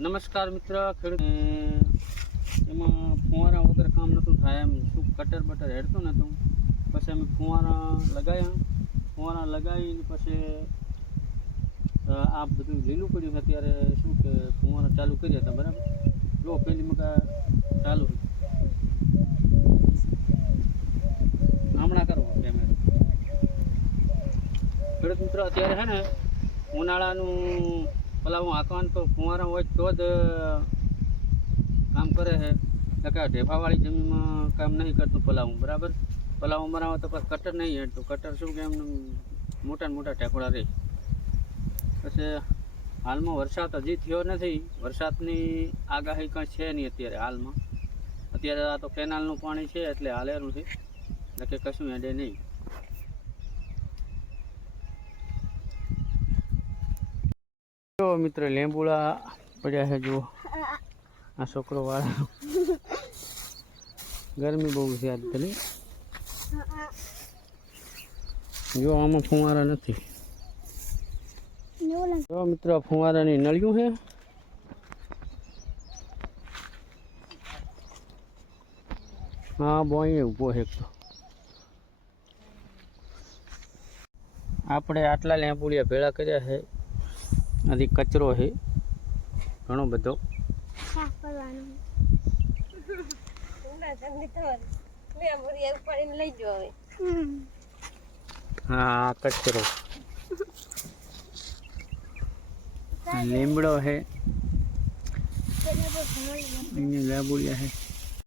નમસ્કાર મિત્ર, ખેડૂત એમાં ફુવારા વગર કામ નહોતું થાય. એમ શું કટર બટર હેડતું નહોતું. પછી અમે ફુવારા લગાવીને પછી આ બધું લીલું પડ્યું. અત્યારે શું કે ફુવારા ચાલુ કર્યા હતા, બરાબર. લો પેલી મકા ચાલુ હમણાં કરવો કેમેરો. ખેડૂત મિત્ર અત્યારે છે ને ઉનાળાનું પલાવું હાંકવાનું તો ફુવારા હોય તો જ કામ કરે છે. એટલે કે ઢેફાવાળી જમીનમાં કામ નહીં કરતું પલાવું, બરાબર. પલાવું મરાવો તો પછી કટર નહીં હેડતું. કટર શું કે એમ મોટા ને મોટા ટેકોડા રહે. પછી હાલમાં વરસાદ હજી થયો નથી. વરસાદની આગાહી કંઈ છે નહીં અત્યારે હાલમાં. અત્યારે આ તો કેનાલનું પાણી છે એટલે હાલેરું છે, એટલે કે કશું હેડે નહીં. જો મિત્ર લીંબુડા પડ્યા છે. જુઓ આ છોકરો વાળા ગરમી બહુ છે આજ પેલી. જો આમાં ફુવારા નથી. જો મિત્ર ફુવારાની નળિયું છે. હા બોય ઊભો છે. તો આપણે આટલા લીંબુડિયા ભેળા કર્યા છે. હજી કચરો છે ઘણો બધો. હા કચરો લીમડો છે, લીંબુડિયા છે.